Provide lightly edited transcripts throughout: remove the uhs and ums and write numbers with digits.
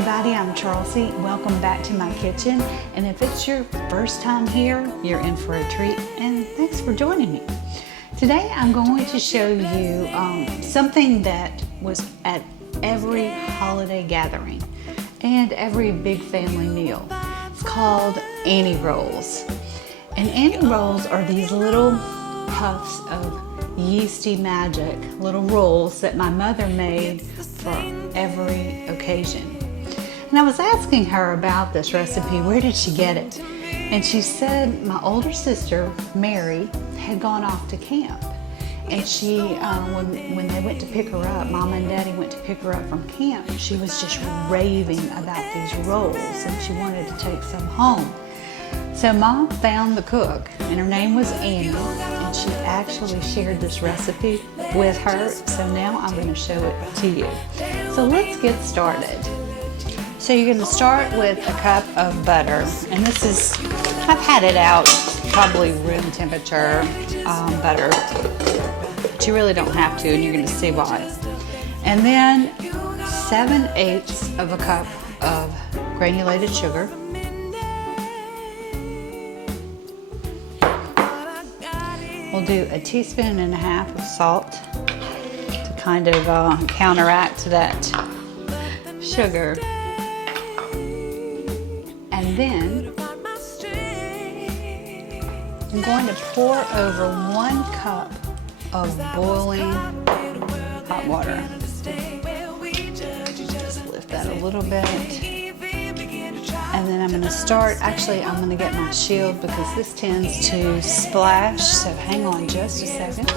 everybody, I'm Charlesy. Welcome back to my kitchen. And if it's your first time here, you're in for a treat, and thanks for joining me. Today I'm going to show you something that was at every holiday gathering and every big family meal. It's called Annie rolls. And Annie rolls are these little puffs of yeasty magic, little rolls that my mother made for every occasion. And I was asking her about this recipe, where did she get it? And she said my older sister, Mary, had gone off to camp. And she, when they went to pick her up, Mama and Daddy went to pick her up from camp, she was just raving about these rolls and she wanted to take some home. So Mom found the cook, and her name was Annie, and she actually shared this recipe with her. So now I'm going to show it to you. So let's get started. So you're going to start with a cup of butter, and this is, I've had it out, probably room temperature butter, but you really don't have to, and you're going to see why. And then 7/8 of a cup of granulated sugar. We'll do a teaspoon and a half of salt to kind of counteract that sugar. And then I'm going to pour over 1 cup of boiling hot water. Just lift that a little bit. And then I'm going to start, actually I'm going to get my shield because this tends to splash, so hang on just a second.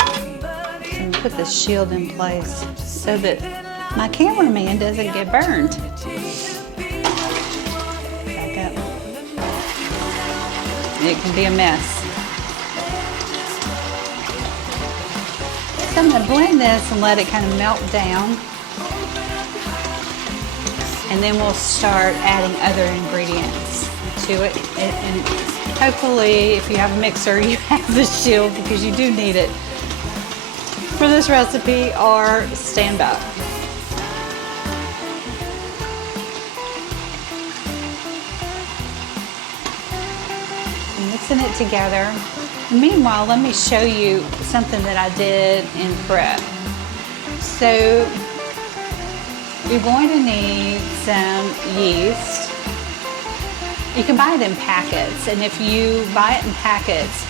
I'm going to put this shield in place so that my cameraman doesn't get burned. Back up. It can be a mess. So I'm going to blend this and let it kind of melt down. And then we'll start adding other ingredients to it. And hopefully, if you have a mixer, you have the shield because you do need it for this recipe, or stand up. I'm mixing it together. Meanwhile, let me show you something that I did in prep. So, you're going to need some yeast. You can buy it in packets, and if you buy it in packets,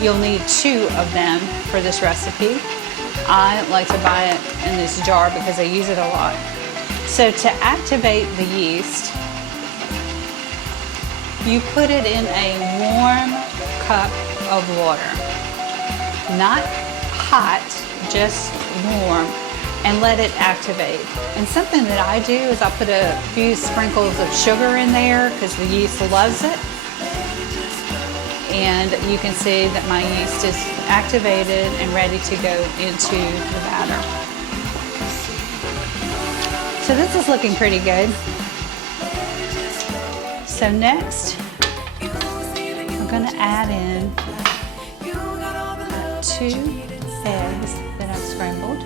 you'll need 2 of them for this recipe. I like to buy it in this jar because I use it a lot. So to activate the yeast, you put it in a warm cup of water. Not hot, just warm. And let it activate. And something that I do is I put a few sprinkles of sugar in there because the yeast loves it. And you can see that my yeast is activated and ready to go into the batter. So this is looking pretty good. So next, I'm going to add in 2 eggs that I've scrambled.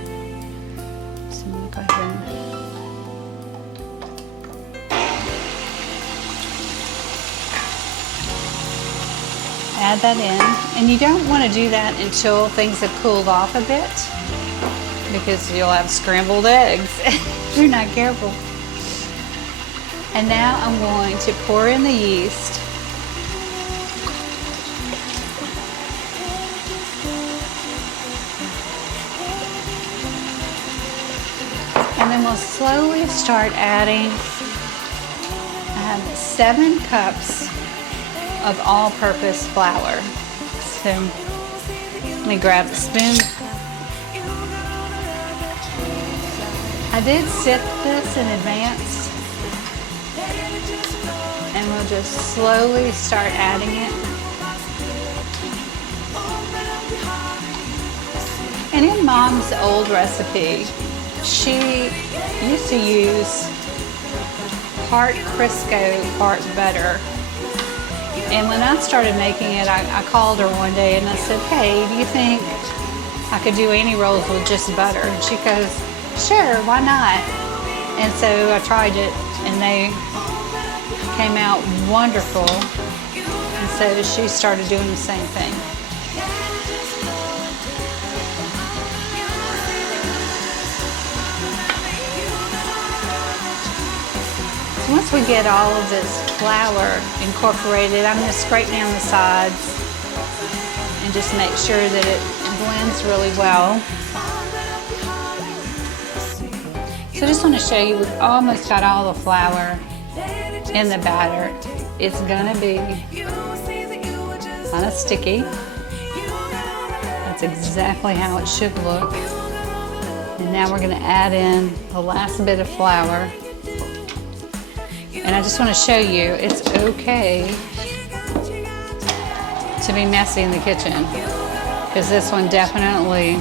I'm going to go ahead and add that in. And you don't want to do that until things have cooled off a bit because you'll have scrambled eggs if you're not careful. And now I'm going to pour in the yeast. And then we'll slowly start adding 7 cups of all-purpose flour. So let me grab the spoon. I did sift this in advance, and we'll just slowly start adding it. And in Mom's old recipe, she used to use part Crisco, part butter. And when I started making it, I called her one day and I said, hey, do you think I could do Annie rolls with just butter? And she goes, sure, why not? And so I tried it and they came out wonderful. And so she started doing the same thing. So once we get all of this flour incorporated, I'm going to scrape down the sides and just make sure that it blends really well. So I just want to show you, we've almost got all the flour in the batter. It's going to be kind of sticky. That's exactly how it should look. And now we're going to add in the last bit of flour. And I just want to show you, it's okay to be messy in the kitchen, because this one definitely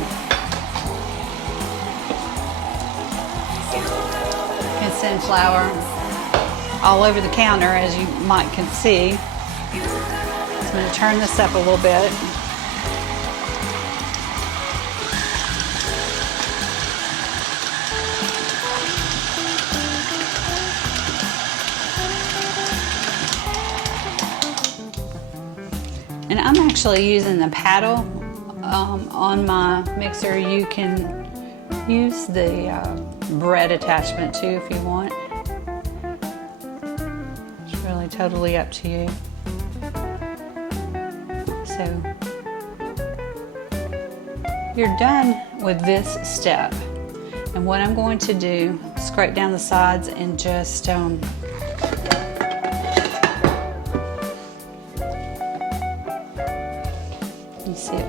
can send flour all over the counter, as you might can see. So I'm going to turn this up a little bit. And I'm actually using the paddle on my mixer. You can use the bread attachment too if you want. It's really totally up to you. So you're done with this step. And what I'm going to do, scrape down the sides and just you see it.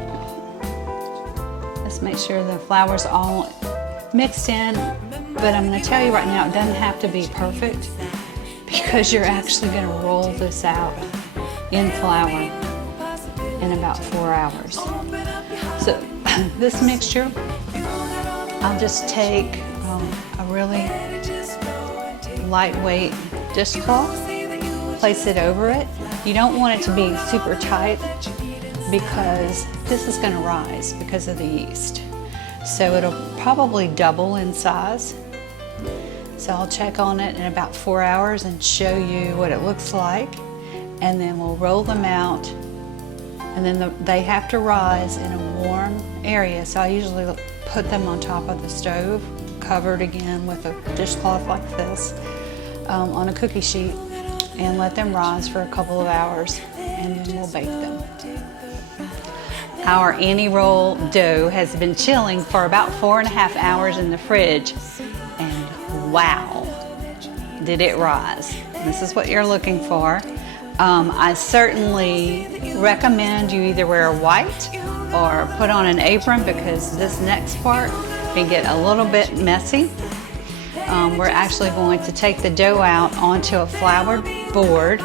Let's make sure the flour's all mixed in. But I'm going to tell you right now, it doesn't have to be perfect, because you're actually going to roll this out in flour in about 4 hours. So this mixture, I'll just take a really lightweight dishcloth, place it over it. You don't want it to be super tight, because this is going to rise because of the yeast. So it'll probably double in size. So I'll check on it in about 4 hours and show you what it looks like. And then we'll roll them out. And then they have to rise in a warm area. So I usually put them on top of the stove, covered again with a dishcloth like this, on a cookie sheet, and let them rise for a couple of hours, and then we'll bake them. Our Annie roll dough has been chilling for about 4.5 hours in the fridge, and wow, did it rise. This is what you're looking for. I certainly recommend you either wear white or put on an apron, because this next part can get a little bit messy. We're actually going to take the dough out onto a floured board.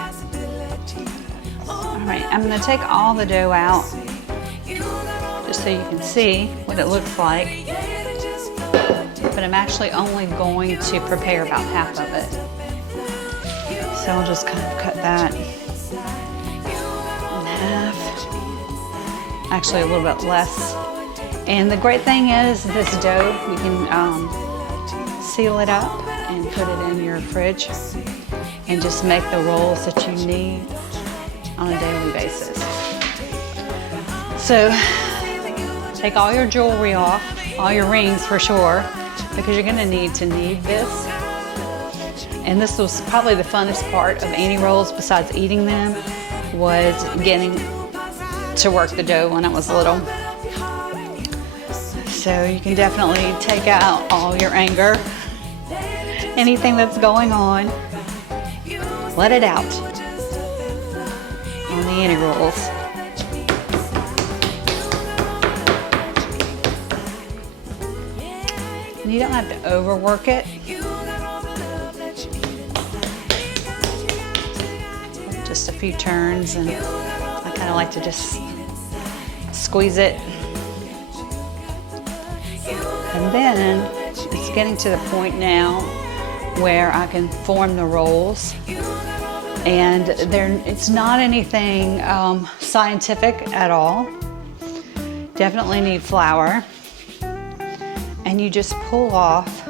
All right, I'm going to take all the dough out just so you can see what it looks like. But I'm actually only going to prepare about half of it. So I'll just kind of cut that in half. Actually a little bit less. And the great thing is this dough, you can seal it up and put it in your fridge and just make the rolls that you need on a daily basis. So take all your jewelry off, all your rings for sure, because you're going to need to knead this. And this was probably the funnest part of Annie rolls, besides eating them, was getting to work the dough when I was little. So you can definitely take out all your anger, anything that's going on, let it out on the Annie rolls. And you don't have to overwork it. Just a few turns, and I kind of like to just squeeze it. And then it's getting to the point now where I can form the rolls. And it's not anything scientific at all. Definitely need flour. And you just pull off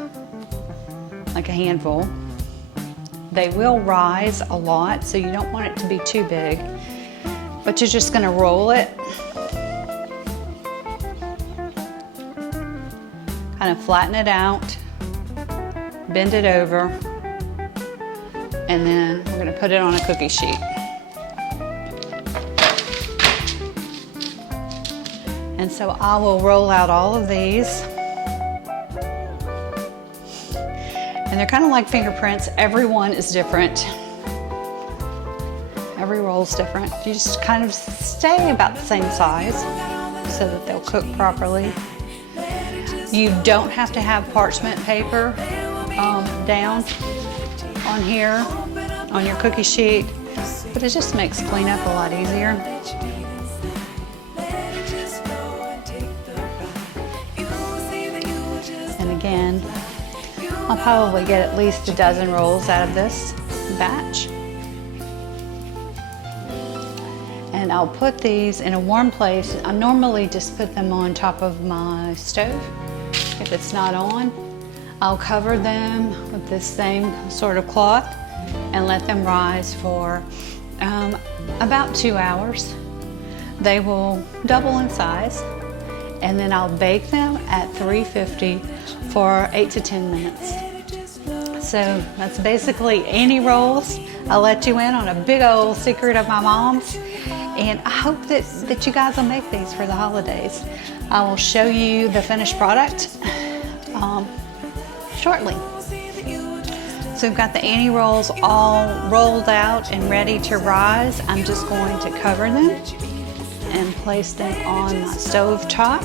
like a handful They will rise a lot, so you don't want it to be too big. But you're just gonna roll it. Kind of flatten it out, bend it over, and then we're gonna put it on a cookie sheet. And so I will roll out all of these. And they're kind of like fingerprints. Every one is different. Every roll is different. You just kind of stay about the same size so that they'll cook properly. You don't have to have parchment paper down on here, on your cookie sheet, but it just makes cleanup a lot easier. And again, I'll probably get at least a dozen rolls out of this batch. And I'll put these in a warm place. I normally just put them on top of my stove. If it's not on, I'll cover them with this same sort of cloth and let them rise for about 2 hours. They will double in size, and then I'll bake them at 350 for 8 to 10 minutes. So that's basically Annie rolls. I'll let you in on a big old secret of my mom's, and I hope that you guys will make these for the holidays. I will show you the finished product shortly. So we've got the Annie rolls all rolled out and ready to rise. I'm just going to cover them and place them on my stove top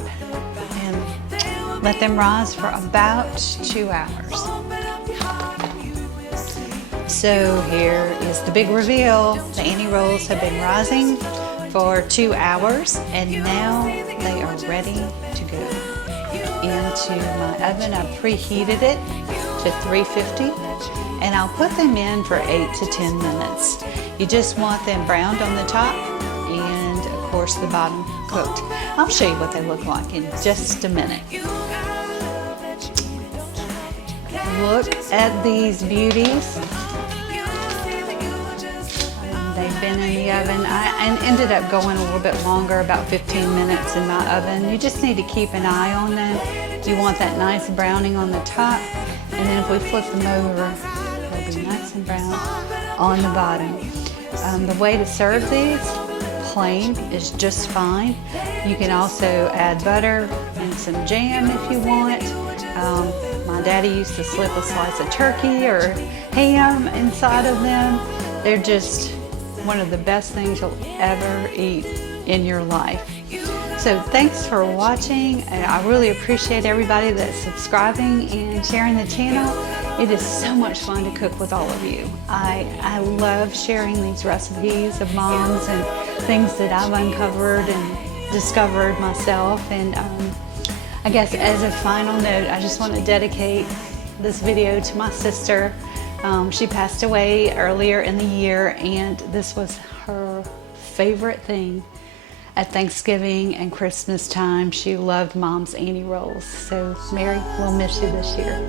and let them rise for about 2 hours. So here is the big reveal. The Annie rolls have been rising for 2 hours, and now they are ready to go into my oven. I preheated it to 350, and I'll put them in for 8 to 10 minutes. You just want them browned on the top and of course the bottom cooked. I'll show you what they look like in just a minute. Look at these beauties. They've been in the oven. I ended up going a little bit longer, about 15 minutes in my oven. You just need to keep an eye on them. You want that nice browning on the top, and then if we flip them over, they'll be nice and brown on the bottom. The way to serve these, plain, is just fine. You can also add butter and some jam if you want. My daddy used to slip a slice of turkey or ham inside of them. They're just one of the best things you'll ever eat in your life. So thanks for watching. I really appreciate everybody that's subscribing and sharing the channel. It is so much fun to cook with all of you. I love sharing these recipes of Mom's and things that I've uncovered and discovered myself. And I guess as a final note, I just want to dedicate this video to my sister. She passed away earlier in the year, and this was her favorite thing at Thanksgiving and Christmas time. She loved Mom's Annie rolls. So Mary, we'll miss you this year.